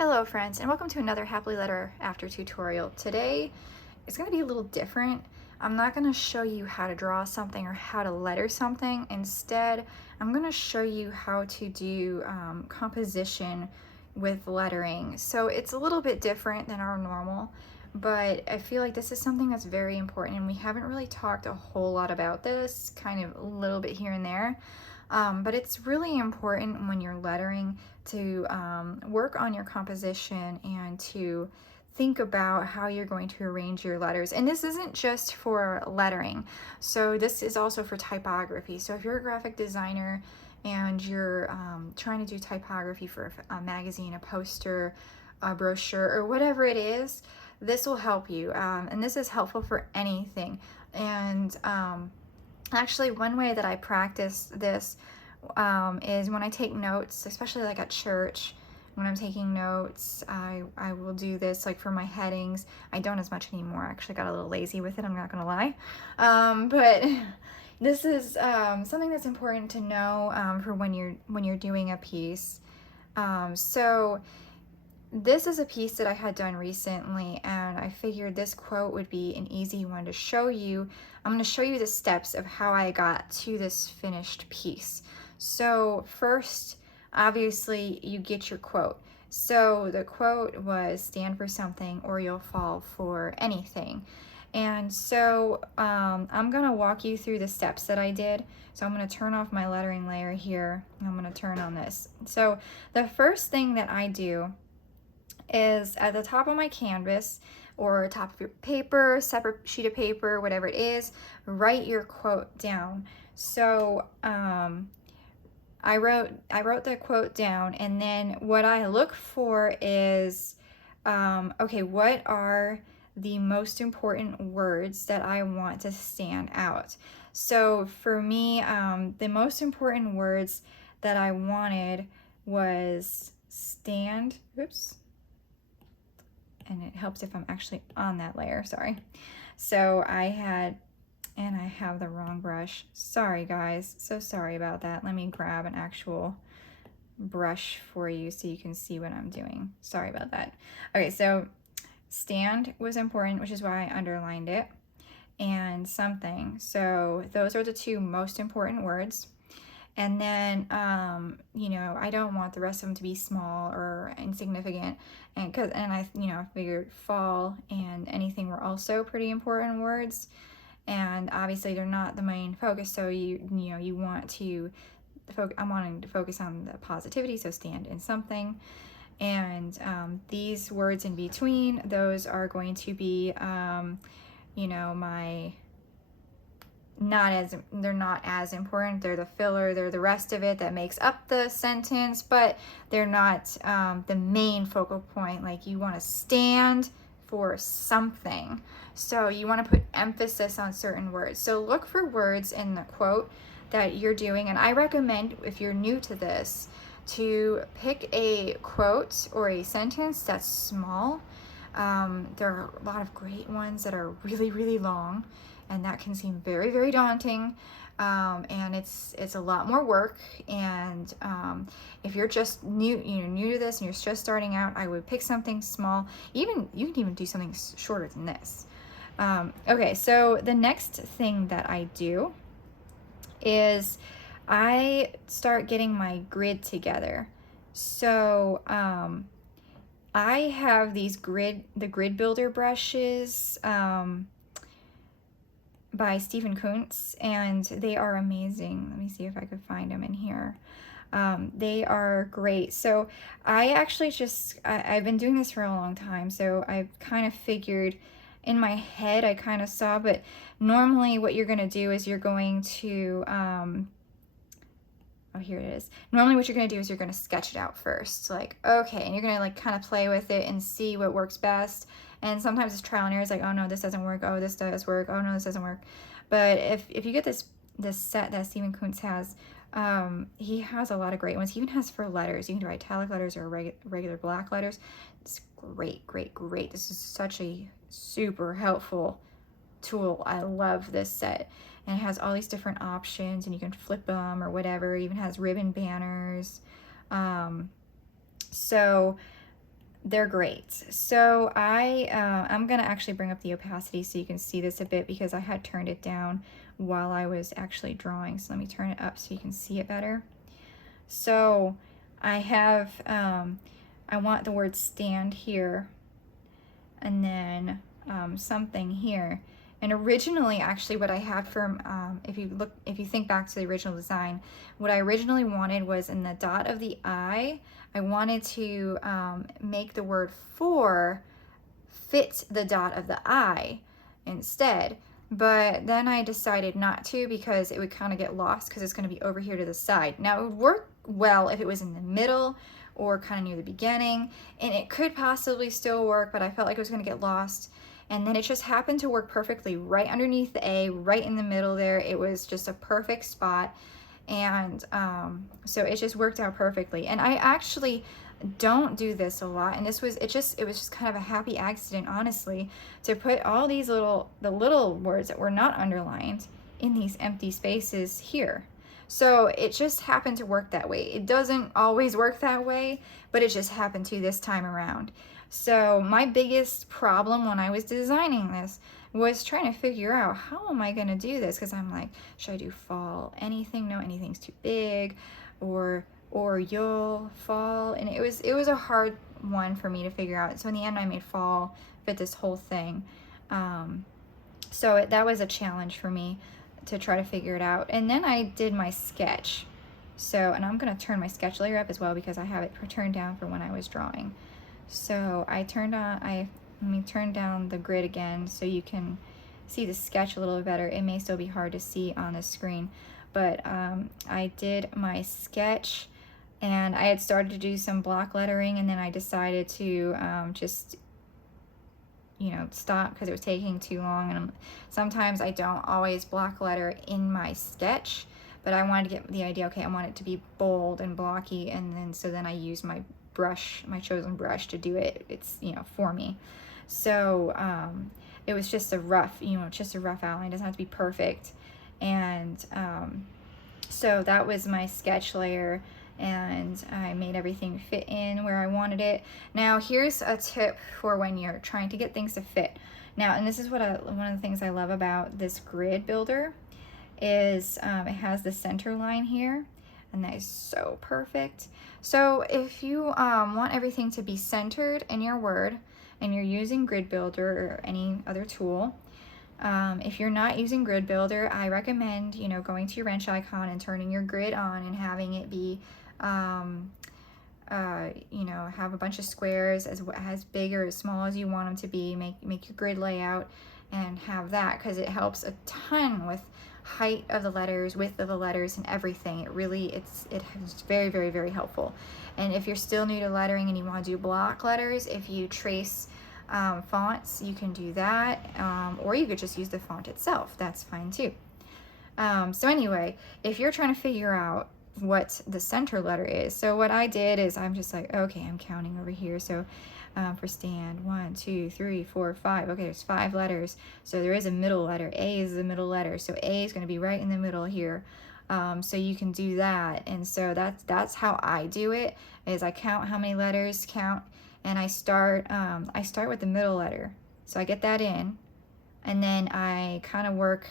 Hello friends, and welcome to another Happily Letter After tutorial. Today is going to be a little different. I'm not going to show you how to draw something or how to letter something. Instead, I'm going to show you how to do composition with lettering. So it's a little bit different than our normal, but I feel like this is something that's very important, and we haven't really talked a whole lot about this, kind of a little bit here and there. But it's really important when you're lettering to work on your composition and to think about how you're going to arrange your letters. And this isn't just for lettering, so this is also for typography. So if you're a graphic designer and you're trying to do typography for a magazine, a poster, a brochure, or whatever it is, this will help you. And this is helpful for anything. And actually, one way that I practice this is when I take notes, especially like at church. When I'm taking notes, I will do this like for my headings. I don't as much anymore. I actually got a little lazy with it, I'm not gonna lie. But this is something that's important to know for when you're doing a piece. So this is a piece that I had done recently, and I figured this quote would be an easy one to show you. I'm going to show you the steps of how I got to this finished piece. So first, obviously, you get your quote. So the quote was, "Stand for something or you'll fall for anything." And so I'm going to walk you through the steps that I did. So I'm going to turn off my lettering layer here, and I'm going to turn on this. So the first thing that I do is at the top of my canvas or top of your paper, separate sheet of paper, whatever it is, write your quote down. So I wrote the quote down, and then what I look for is, okay, what are the most important words that I want to stand out? So for me, the most important words that I wanted was stand, oops, and it helps if I'm actually on that layer, sorry. So I have the wrong brush. Sorry guys, so sorry about that. Let me grab an actual brush for you so you can see what I'm doing. Sorry about that. Okay, so stand was important, which is why I underlined it, and something. So those are the two most important words. And then, I don't want the rest of them to be small or insignificant. And I figured fall and anything were also pretty important words. And obviously they're not the main focus. So you want to I'm wanting to focus on the positivity. So stand in something. And these words in between, those are going to be, they're not as important. They're the filler, they're the rest of it that makes up the sentence, but they're not the main focal point. Like, you want to stand for something, so you want to put emphasis on certain words. So look for words in the quote that you're doing, and I recommend, if you're new to this, to pick a quote or a sentence that's small. There are a lot of great ones that are really, really long, and that can seem very, very daunting. And it's a lot more work. And if you're just new to this and you're just starting out, I would pick something small. You can even do something shorter than this. Okay, so the next thing that I do is I start getting my grid together. So I have the grid builder brushes by Stephen Kuntz, and they are amazing. Let me see if I could find them in here. They are great. So I actually I've been doing this for a long time, so I've kind of figured in my head, I kind of saw, but normally what you're going to do is you're going to, oh, here it is. Normally what you're going to do is you're going to sketch it out first. Like, okay, and you're going to like kind of play with it and see what works best. And sometimes it's trial and error. It's like, oh no, this doesn't work. Oh, this does work. Oh no, this doesn't work. But if you get this set that Stephen Kuntz has, he has a lot of great ones. He even has for letters. You can do italic letters or regular black letters. It's great, great, great. This is such a super helpful tool. I love this set. And it has all these different options, and you can flip them or whatever. It even has ribbon banners. So they're great. So I'm gonna actually bring up the opacity so you can see this a bit, because I had turned it down while I was actually drawing. So let me turn it up so you can see it better. So I have, I want the word stand here, and then something here. And originally, actually, what I had from, if you think back to the original design, what I originally wanted was in the dot of the I wanted to make the word for fit the dot of the I instead. But then I decided not to, because it would kind of get lost because it's going to be over here to the side. Now, it would work well if it was in the middle or kind of near the beginning, and it could possibly still work, but I felt like it was going to get lost. And then it just happened to work perfectly right underneath the A, right in the middle there. It was just a perfect spot. And so it just worked out perfectly. And I actually don't do this a lot, and it was just kind of a happy accident, honestly, to put all these the little words that were not underlined in these empty spaces here. So it just happened to work that way. It doesn't always work that way, but it just happened to this time around. So my biggest problem when I was designing this was trying to figure out, how am I going to do this? Because I'm like, should I do fall anything? No, anything's too big. Or you'll fall. And it was a hard one for me to figure out. So in the end, I made fall fit this whole thing. So that was a challenge for me to try to figure it out. And then I did my sketch. So, and I'm going to turn my sketch layer up as well, because I have it turned down for when I was drawing. So let me turn down the grid again so you can see the sketch a little bit better. It may still be hard to see on the screen, but I did my sketch, and I had started to do some block lettering, and then I decided to just stop because it was taking too long. And sometimes I don't always block letter in my sketch, but I wanted to get the idea, okay, I want it to be bold and blocky, and then I use my brush, my chosen brush, to do it. It's for me. So it was just a rough outline. It doesn't have to be perfect. And so that was my sketch layer, and I made everything fit in where I wanted it. Now here's a tip for when you're trying to get things to fit. Now, and this is one of the things I love about this grid builder is it has the center line here, and that is so perfect. So if you want everything to be centered in your word, and you're using Grid Builder or any other tool, if you're not using Grid Builder, I recommend going to your wrench icon and turning your grid on and having it be have a bunch of squares as big or as small as you want them to be. Make your grid layout and have that, because it helps a ton with height of the letters, width of the letters, and everything. It's very, very, very helpful. And if you're still new to lettering and you want to do block letters, if you trace fonts, you can do that, or you could just use the font itself. That's fine too. So anyway, if you're trying to figure out what the center letter is, so what I did is I'm just like, okay, I'm counting over here. So for stand, 1, 2, 3, 4, 5. Okay, there's 5 letters. So there is a middle letter. A is the middle letter. So A is going to be right in the middle here. So you can do that. And so that's how I do it, is I count how many letters, and I start with the middle letter. So I get that in, and then I kind of work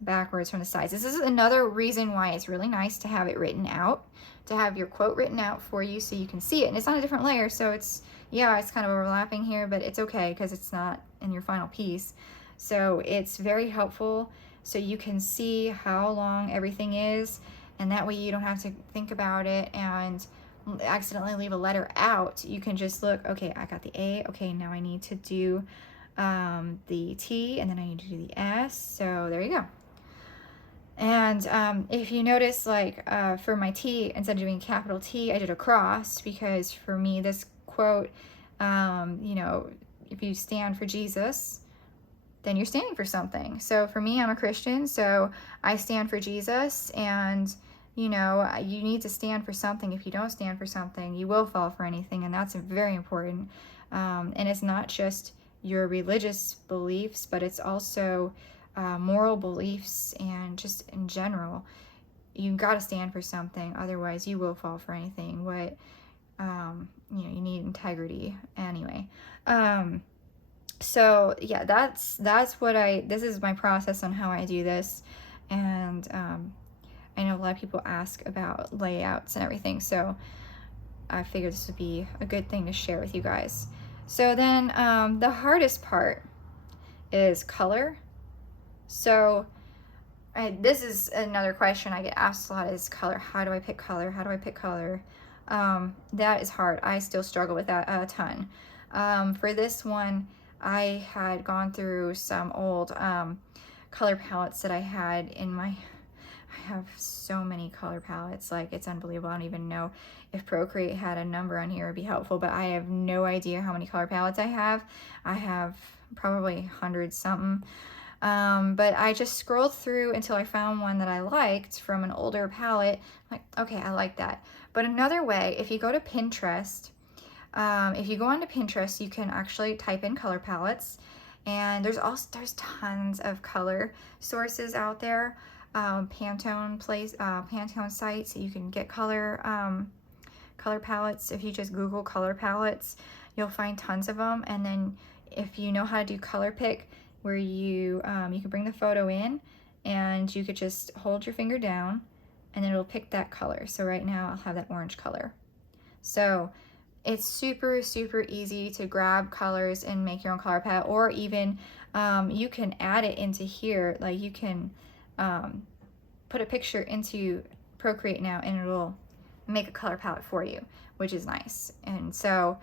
backwards from the sides. This is another reason why it's really nice to have it written out, to have your quote written out for you so you can see it. And it's on a different layer, so it's kind of overlapping here, but it's okay because it's not in your final piece. So it's very helpful, so you can see how long everything is, and that way you don't have to think about it and accidentally leave a letter out. You can just look, okay, I got the A, okay, now I need to do the T, and then I need to do the S. So there you go. And if you notice, like for my T, instead of doing capital T, I did a cross, because for me, this quote, if you stand for Jesus, then you're standing for something. So for me, I'm a Christian, so I stand for Jesus, and you need to stand for something. If you don't stand for something, you will fall for anything, and that's very important. And it's not just your religious beliefs, but it's also moral beliefs, and just in general, you got to stand for something. Otherwise, you will fall for anything. You know, you need integrity anyway. So yeah, that's what this is my process on how I do this. And I know a lot of people ask about layouts and everything, so I figured this would be a good thing to share with you guys. So then the hardest part is color. So this is another question I get asked a lot, is color. How do I pick color? How do I pick color? That is hard. I still struggle with that a ton. For this one, I had gone through some old color palettes that I had in my, I have so many color palettes, like it's unbelievable. I don't even know if Procreate had a number on here, it'd be helpful, but I have no idea how many color palettes I have. I have probably 100 something. But I just scrolled through until I found one that I liked from an older palette. I'm like, okay, I like that. But another way, if you go to Pinterest, if you go onto Pinterest, you can actually type in color palettes, and there's tons of color sources out there. Pantone sites, you can get color palettes. If you just Google color palettes, you'll find tons of them. And then if you know how to do color pick, where you can bring the photo in and you could just hold your finger down and then it'll pick that color. So right now I'll have that orange color. So it's super, super easy to grab colors and make your own color palette, or even you can add it into here. Like you can put a picture into Procreate now and it'll make a color palette for you, which is nice. And so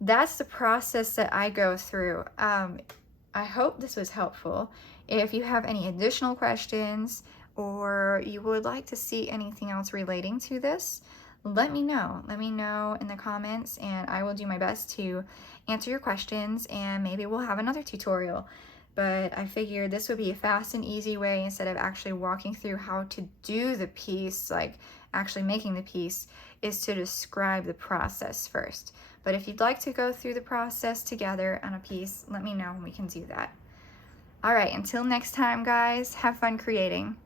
that's the process that I go through. I hope this was helpful. If you have any additional questions or you would like to see anything else relating to this, let me know. Let me know in the comments and I will do my best to answer your questions, and maybe we'll have another tutorial. But I figured this would be a fast and easy way, instead of actually walking through how to do the piece, like actually making the piece, is to describe the process first. But if you'd like to go through the process together on a piece, let me know and we can do that. All right, until next time, guys, have fun creating.